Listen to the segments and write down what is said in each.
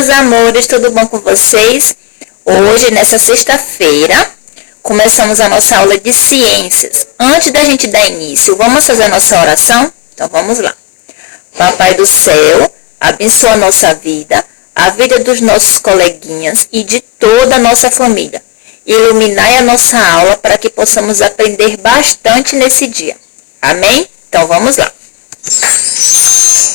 meus amores, tudo bom com vocês? Hoje, nessa sexta-feira, começamos a nossa aula de ciências. Antes da gente dar início, vamos fazer a nossa oração? Então, vamos lá. Papai do céu, abençoa a nossa vida, a vida dos nossos coleguinhas e de toda a nossa família. Iluminai a nossa aula para que possamos aprender bastante nesse dia. Amém? Então, vamos lá.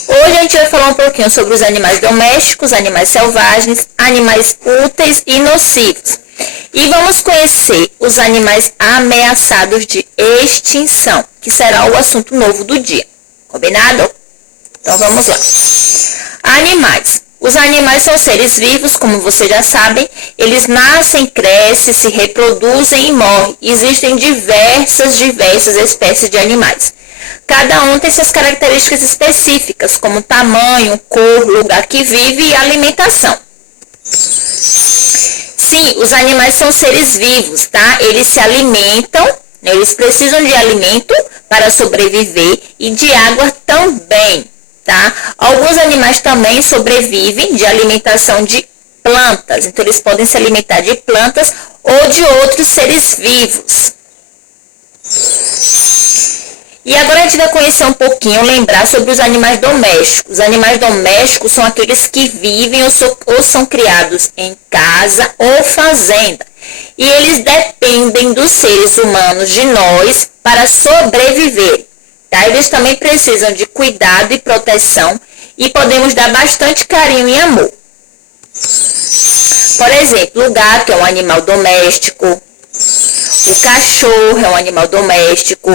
Hoje a gente vai falar um pouquinho sobre os animais domésticos, animais selvagens, animais úteis e nocivos. E vamos conhecer os animais ameaçados de extinção, que será o assunto novo do dia. Combinado? Então vamos lá. Animais. Os animais são seres vivos, como vocês já sabem. Eles nascem, crescem, se reproduzem e morrem. Existem diversas espécies de animais. Cada um tem suas características específicas, como tamanho, cor, lugar que vive e alimentação. Sim, os animais são seres vivos, tá? Eles se alimentam, né? Eles precisam de alimento para sobreviver e de água também, tá? Alguns animais também sobrevivem de alimentação de plantas, então eles podem se alimentar de plantas ou de outros seres vivos. E agora a gente vai conhecer um pouquinho, lembrar sobre os animais domésticos. Os animais domésticos são aqueles que vivem ou são criados em casa ou fazenda. E eles dependem dos seres humanos, de nós, para sobreviver. Tá? Eles também precisam de cuidado e proteção e podemos dar bastante carinho e amor. Por exemplo, o gato é um animal doméstico. O cachorro é um animal doméstico.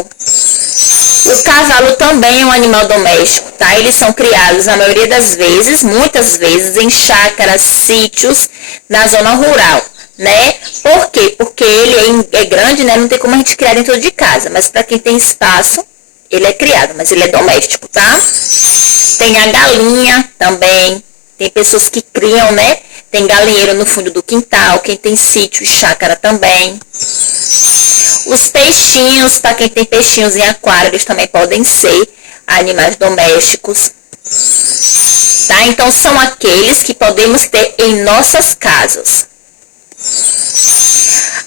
O cavalo também é um animal doméstico, tá? Eles são criados, na maioria das vezes, muitas vezes, em chácaras, sítios, na zona rural, né? Por quê? Porque ele é grande, né? Não tem como a gente criar dentro de casa, mas para quem tem espaço, ele é criado, mas ele é doméstico, tá? Tem a galinha também, tem pessoas que criam, né? Tem galinheiro no fundo do quintal, quem tem sítio e chácara também. Os peixinhos, para quem tem peixinhos em aquário, eles também podem ser animais domésticos. Tá? Então, são aqueles que podemos ter em nossas casas.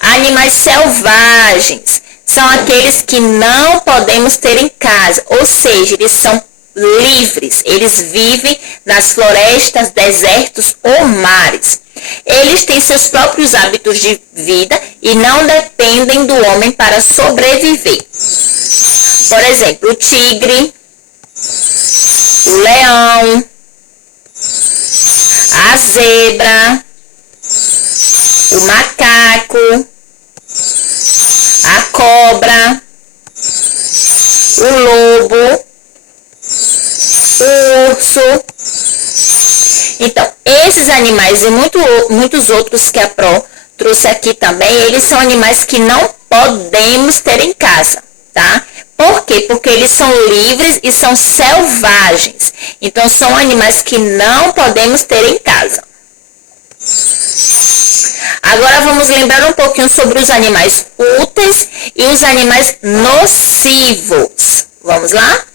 Animais selvagens são aqueles que não podemos ter em casa, ou seja, eles são livres, eles vivem nas florestas, desertos ou mares. Eles têm seus próprios hábitos de vida e não dependem do homem para sobreviver. Por exemplo, o tigre, o leão, a zebra, o macaco, a cobra, o lobo, o urso. Então, esses animais e muitos outros que a Pro trouxe aqui também, eles são animais que não podemos ter em casa, tá? Por quê? Porque eles são livres e são selvagens. Então, são animais que não podemos ter em casa. Agora, vamos lembrar um pouquinho sobre os animais úteis e os animais nocivos. Vamos lá?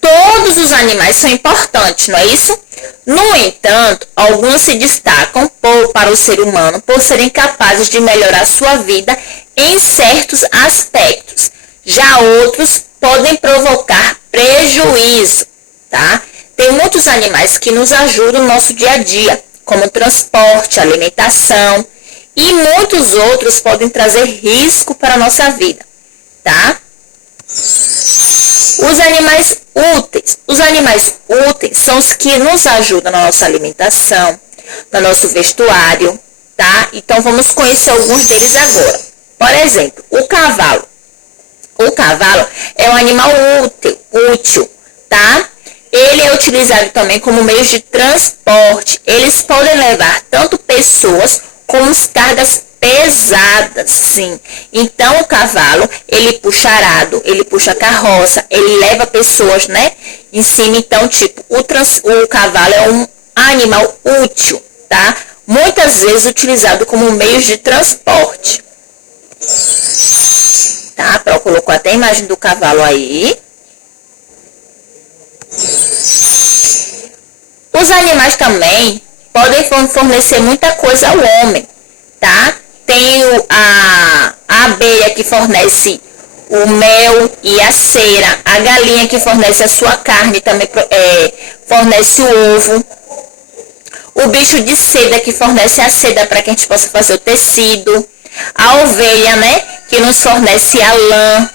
Todos os animais são importantes, não é isso? No entanto, alguns se destacam para o ser humano por serem capazes de melhorar sua vida em certos aspectos. Já outros podem provocar prejuízo, tá? Tem muitos animais que nos ajudam no nosso dia a dia, como transporte, alimentação, e muitos outros podem trazer risco para a nossa vida, tá? Os animais úteis. Os animais úteis são os que nos ajudam na nossa alimentação, no nosso vestuário, tá? Então, vamos conhecer alguns deles agora. Por exemplo, o cavalo. O cavalo é um animal útil, tá? Ele é utilizado também como meio de transporte. Eles podem levar tanto pessoas como cargas pesadas, sim. Então, o cavalo, ele puxa arado, ele puxa carroça, ele leva pessoas, né, em cima. Então, tipo, o cavalo é um animal útil, tá? Muitas vezes utilizado como meio de transporte. Tá? Pro colocou até a imagem do cavalo aí. Os animais também podem fornecer muita coisa ao homem, tá? Tem a abelha que fornece o mel e a cera, a galinha que fornece a sua carne, também fornece o ovo, o bicho de seda que fornece a seda para que a gente possa fazer o tecido, a ovelha, né, que nos fornece a lã,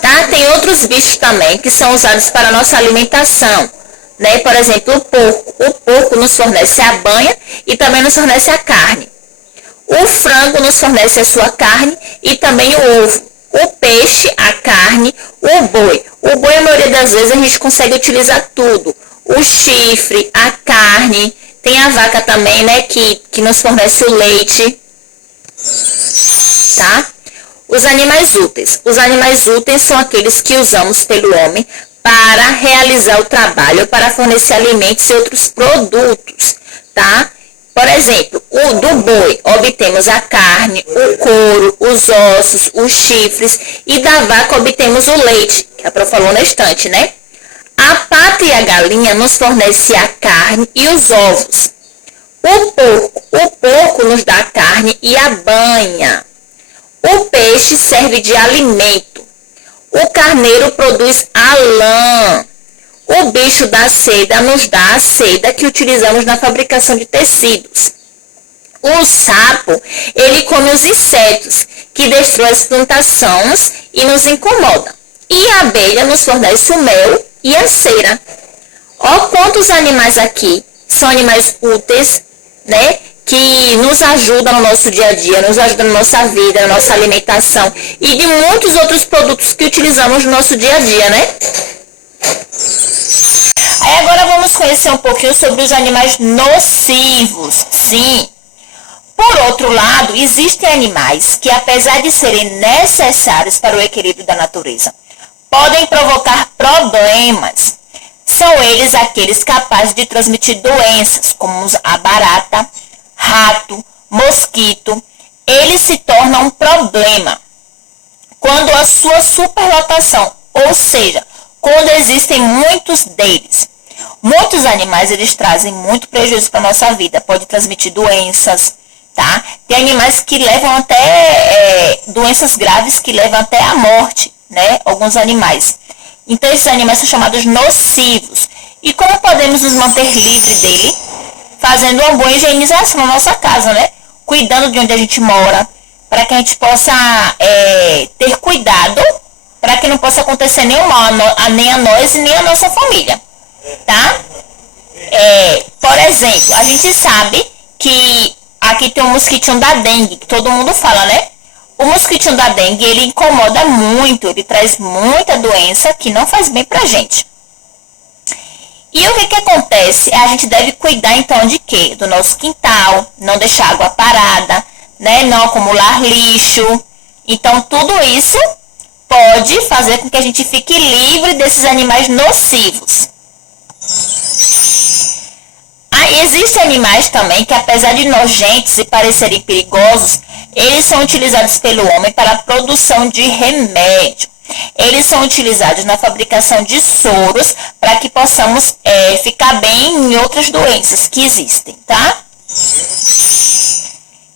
tá? Tem outros bichos também que são usados para a nossa alimentação, né? Por exemplo, o porco nos fornece a banha e também nos fornece a carne. O frango nos fornece a sua carne e também o ovo. O peixe, a carne, o boi. O boi, a maioria das vezes, a gente consegue utilizar tudo. O chifre, a carne, tem a vaca também, né, que nos fornece o leite, tá? Os animais úteis. Os animais úteis são aqueles que usamos pelo homem para realizar o trabalho, para fornecer alimentos e outros produtos, tá? Por exemplo, do boi obtemos a carne, o couro, os ossos, os chifres, e da vaca obtemos o leite, que a Pro falou na estante, né? A pata e a galinha nos fornece a carne e os ovos. O porco nos dá a carne e a banha. O peixe serve de alimento. O carneiro produz a lã. O bicho da seda nos dá a seda que utilizamos na fabricação de tecidos. O sapo, ele come os insetos, que destrói as plantações e nos incomoda. E a abelha nos fornece o mel e a cera. Ó, quantos animais aqui são animais úteis, né? Que nos ajudam no nosso dia a dia, nos ajudam na nossa vida, na nossa alimentação e de muitos outros produtos que utilizamos no nosso dia a dia, né? Aí agora vamos conhecer um pouquinho sobre os animais nocivos. Sim. Por outro lado, existem animais que, apesar de serem necessários para o equilíbrio da natureza, podem provocar problemas. São eles aqueles capazes de transmitir doenças, como a barata, rato, mosquito. Eles se tornam um problema quando a sua superlotação, ou seja, quando existem muitos deles. Muitos animais, eles trazem muito prejuízo para a nossa vida. Pode transmitir doenças, tá? Tem animais que levam até doenças graves que levam até a morte, né? Alguns animais. Então, esses animais são chamados nocivos. E como podemos nos manter livres dele? Fazendo uma boa higienização na nossa casa, né? Cuidando de onde a gente mora, para que a gente possa ter cuidado, para que não possa acontecer nenhum mal nem a nós e nem a nossa família, tá? Por exemplo, a gente sabe que aqui tem um mosquitinho da dengue, que todo mundo fala, né? O mosquitinho da dengue, ele incomoda muito, ele traz muita doença que não faz bem pra gente. E o que acontece? A gente deve cuidar então de quê? Do nosso quintal, não deixar água parada, né? Não acumular lixo. Então tudo isso pode fazer com que a gente fique livre desses animais nocivos. Existem animais também que, apesar de nojentos e parecerem perigosos, eles são utilizados pelo homem para a produção de remédio. Eles são utilizados na fabricação de soros para que possamos ficar bem em outras doenças que existem, tá?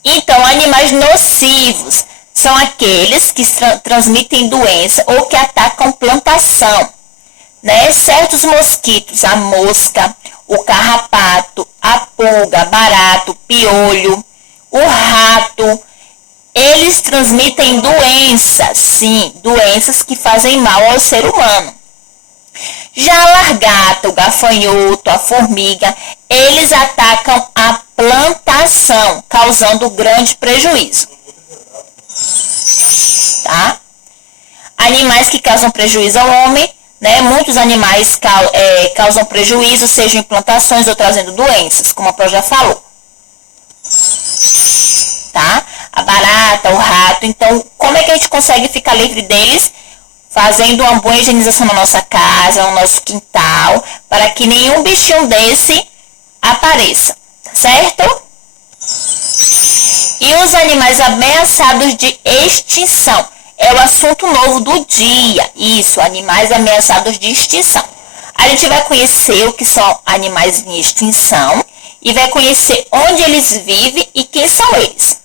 Então, animais nocivos são aqueles que transmitem doença ou que atacam plantação, né? Certos mosquitos, a mosca, o carrapato, a pulga, barato, piolho, o rato, eles transmitem doenças, sim, doenças que fazem mal ao ser humano. Já a largata, o gafanhoto, a formiga, eles atacam a plantação, causando grande prejuízo. Tá? Animais que causam prejuízo ao homem, né? Muitos animais causam prejuízo, seja em plantações ou trazendo doenças, como a Pro já falou. Tá? A barata, o rato. Então, como é que a gente consegue ficar livre deles? Fazendo uma boa higienização na nossa casa, no nosso quintal, para que nenhum bichinho desse apareça, certo? E os animais ameaçados de extinção. É o assunto novo do dia. Isso, animais ameaçados de extinção. A gente vai conhecer o que são animais em extinção e vai conhecer onde eles vivem e quem são eles.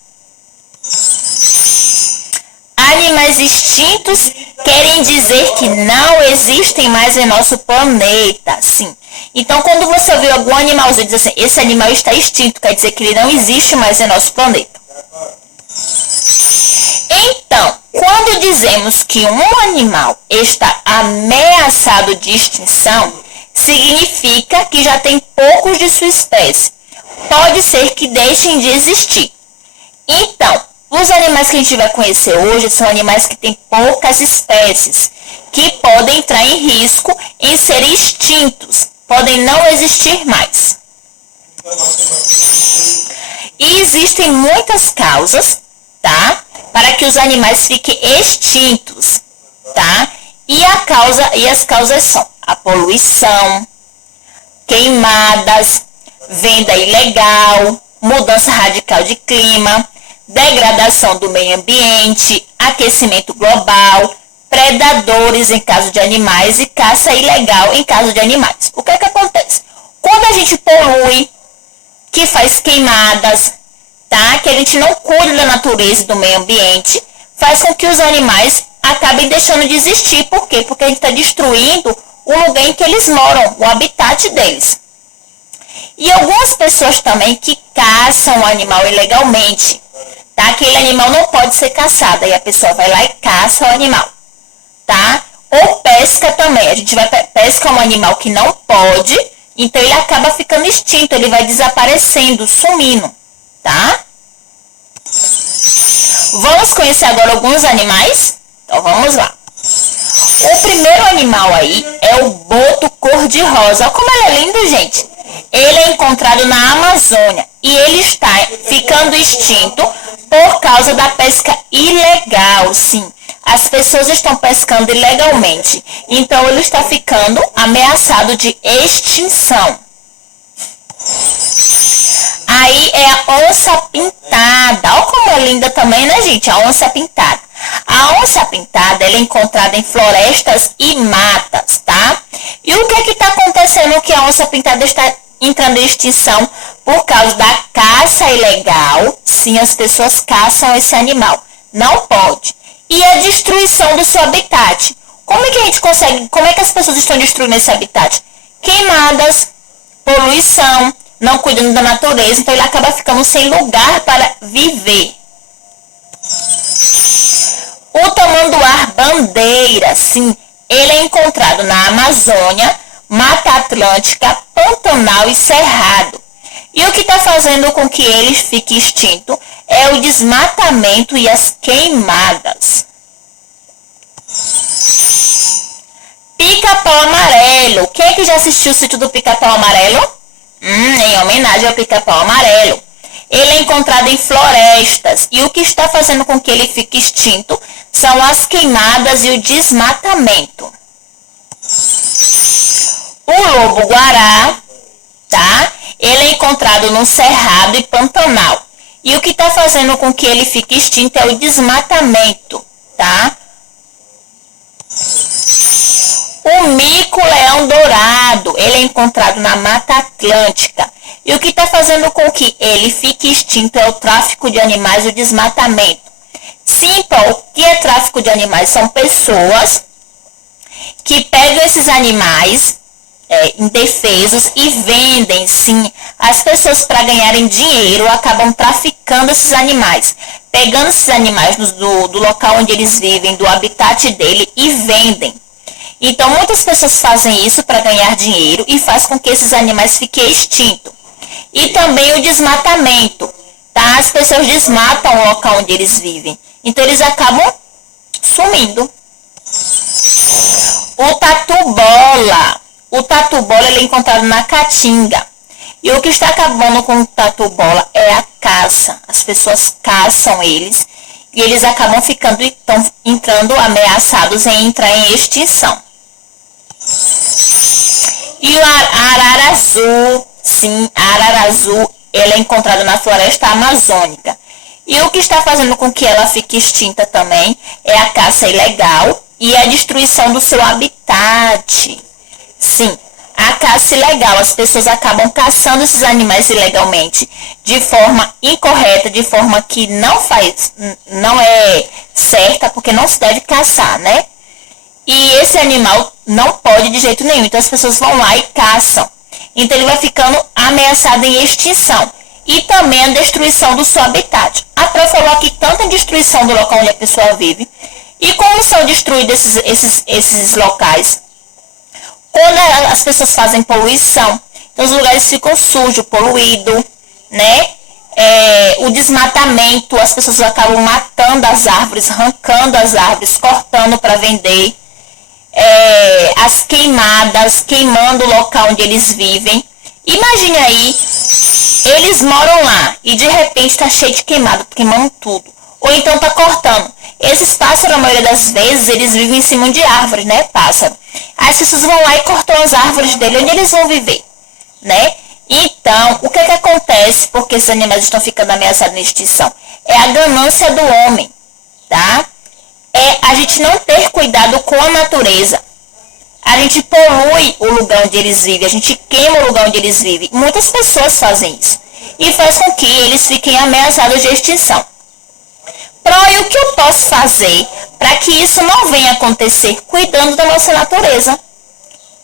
Animais extintos querem dizer que não existem mais em nosso planeta, sim. Então, quando você vê algum animalzinho e diz assim, esse animal está extinto, quer dizer que ele não existe mais em nosso planeta. Então, quando dizemos que um animal está ameaçado de extinção, significa que já tem poucos de sua espécie. Pode ser que deixem de existir. Então, os animais que a gente vai conhecer hoje são animais que têm poucas espécies, que podem entrar em risco em serem extintos, podem não existir mais. E existem muitas causas, tá? Para que os animais fiquem extintos, tá? E as causas são a poluição, queimadas, venda ilegal, mudança radical de clima, degradação do meio ambiente, aquecimento global, predadores em caso de animais e caça ilegal em caso de animais. O que é que acontece? Quando a gente polui, que faz queimadas, tá? Que a gente não cuida da natureza e do meio ambiente, faz com que os animais acabem deixando de existir. Por quê? Porque a gente está destruindo o lugar em que eles moram, o habitat deles. E algumas pessoas também que caçam o animal ilegalmente, tá? Aquele animal não pode ser caçado, aí a pessoa vai lá e caça o animal, tá? Ou pesca também, a gente vai pescar um animal que não pode, então ele acaba ficando extinto, ele vai desaparecendo, sumindo, tá? Vamos conhecer agora alguns animais? Então vamos lá. O primeiro animal aí é o boto cor-de-rosa. Olha como ele é lindo, gente. Ele é encontrado na Amazônia e ele está ficando extinto por causa da pesca ilegal, sim. As pessoas estão pescando ilegalmente, então ele está ficando ameaçado de extinção. Aí é a onça pintada. Olha como é linda também, né, gente? A onça pintada. A onça pintada, ela é encontrada em florestas e matas, tá? E o que é que está acontecendo que a onça pintada está entrando em extinção por causa da caça ilegal? Sim, as pessoas caçam esse animal. Não pode. E a destruição do seu habitat. Como é que a gente consegue, como é que as pessoas estão destruindo esse habitat? Queimadas, poluição, não cuidando da natureza, então ele acaba ficando sem lugar para viver. O tamanduá-bandeira, sim, ele é encontrado na Amazônia, Mata Atlântica, Pantanal e Cerrado. E o que está fazendo com que ele fique extinto é o desmatamento e as queimadas. Pica-pau amarelo. Quem é que já assistiu o sítio do Pica-pau amarelo? Em homenagem ao Pica-pau amarelo. Ele é encontrado em florestas e o que está fazendo com que ele fique extinto são as queimadas e o desmatamento. O lobo-guará, tá? Ele é encontrado no Cerrado e Pantanal. E o que está fazendo com que ele fique extinto é o desmatamento, tá? O mico-leão dourado, ele é encontrado na Mata Atlântica. E o que está fazendo com que ele fique extinto é o tráfico de animais e o desmatamento. Sim, o que é tráfico de animais? São pessoas que pegam esses animais indefesos e vendem, sim. As pessoas, para ganharem dinheiro, acabam traficando esses animais, pegando esses animais do local onde eles vivem, do habitat dele, e vendem. Então, muitas pessoas fazem isso para ganhar dinheiro e faz com que esses animais fiquem extintos. E também o desmatamento, tá? As pessoas desmatam o local onde eles vivem, então eles acabam sumindo. O tatu-bola. O tatu-bola ele é encontrado na Caatinga. E o que está acabando com o tatu-bola é a caça. As pessoas caçam eles e eles acabam entrando ameaçados em entrar em extinção. E o arara azul, sim, a arara azul, ela é encontrada na floresta amazônica. E o que está fazendo com que ela fique extinta também é a caça ilegal e a destruição do seu habitat. Sim, a caça ilegal. As pessoas acabam caçando esses animais ilegalmente, de forma incorreta, de forma que não é certa, porque não se deve caçar, né? E esse animal não pode de jeito nenhum, então as pessoas vão lá e caçam. Então ele vai ficando ameaçado em extinção. E também a destruição do seu habitat. A Pro falou aqui tanto a destruição do local onde a pessoa vive, e como são destruídos esses locais. Quando as pessoas fazem poluição, então os lugares ficam sujos, poluídos, né? O desmatamento, as pessoas acabam matando as árvores, arrancando as árvores, cortando para vender. As queimadas, queimando o local onde eles vivem. Imagine aí, eles moram lá e de repente está cheio de queimado, queimando tudo. Ou então está cortando. Esses pássaros, a maioria das vezes, eles vivem em cima de árvores, né, pássaro? Aí as pessoas vão lá e cortam as árvores dele, onde eles vão viver, né? Então, o que acontece porque esses animais estão ficando ameaçados de extinção? É a ganância do homem, tá? É a gente não ter cuidado com a natureza. A gente polui o lugar onde eles vivem, a gente queima o lugar onde eles vivem. Muitas pessoas fazem isso. E faz com que eles fiquem ameaçados de extinção. E o que eu posso fazer para que isso não venha acontecer? Cuidando da nossa natureza.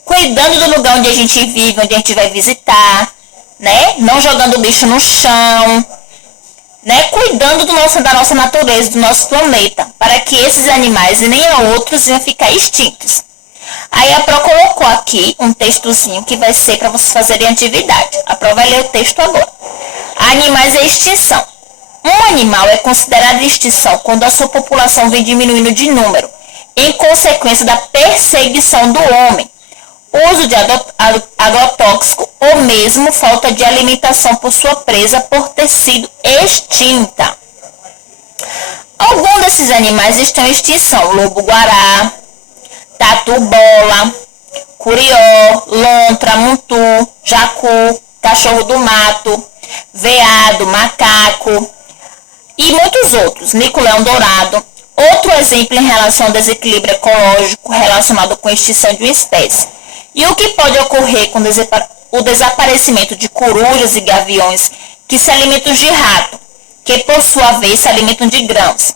Cuidando do lugar onde a gente vive, onde a gente vai visitar, né? Não jogando lixo no chão, né? Cuidando da nossa natureza, do nosso planeta, para que esses animais e nem outros venham ficar extintos. Aí a Pro colocou aqui um textozinho que vai ser para vocês fazerem atividade. A Pro vai ler o texto agora. Animais e extinção. Um animal é considerado em extinção quando a sua população vem diminuindo de número, em consequência da perseguição do homem, uso de agrotóxico ou mesmo falta de alimentação por sua presa por ter sido extinta. Alguns desses animais estão em extinção: lobo-guará, tatu-bola, curió, lontra, muntu, jacu, cachorro do mato, veado, macaco e muitos outros, mico-leão dourado. Outro exemplo em relação ao desequilíbrio ecológico relacionado com a extinção de uma espécie. E o que pode ocorrer com o desaparecimento de corujas e gaviões que se alimentam de rato, que por sua vez se alimentam de grãos.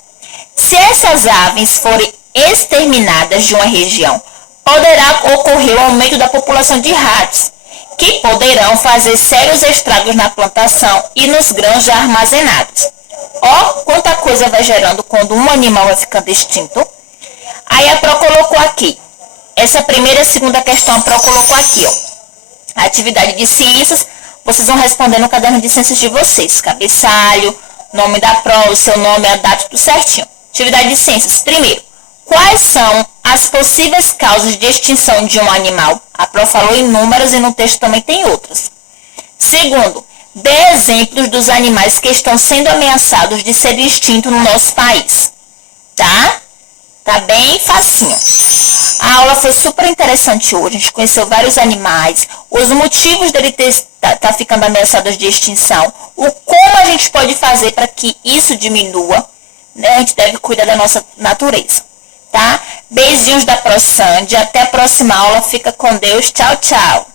Se essas aves forem exterminadas de uma região, poderá ocorrer o aumento da população de ratos, que poderão fazer sérios estragos na plantação e nos grãos já armazenados. Ó, quanta coisa vai gerando quando um animal vai ficando extinto. Aí a Pro colocou aqui. Essa primeira e segunda questão a Pro colocou aqui, ó. A atividade de ciências, vocês vão responder no caderno de ciências de vocês. Cabeçalho, nome da Pro, o seu nome, a data, tudo certinho. Atividade de ciências. Primeiro, quais são as possíveis causas de extinção de um animal? A Pro falou em números e no texto também tem outras. Segundo, dê exemplos dos animais que estão sendo ameaçados de serem extintos no nosso país. Tá? Tá bem facinho. A aula foi super interessante hoje. A gente conheceu vários animais, os motivos dele tá ficando ameaçados de extinção, o como a gente pode fazer para que isso diminua, né? A gente deve cuidar da nossa natureza. Tá? Beijinhos da ProSandy. Até a próxima aula. Fica com Deus. Tchau, tchau.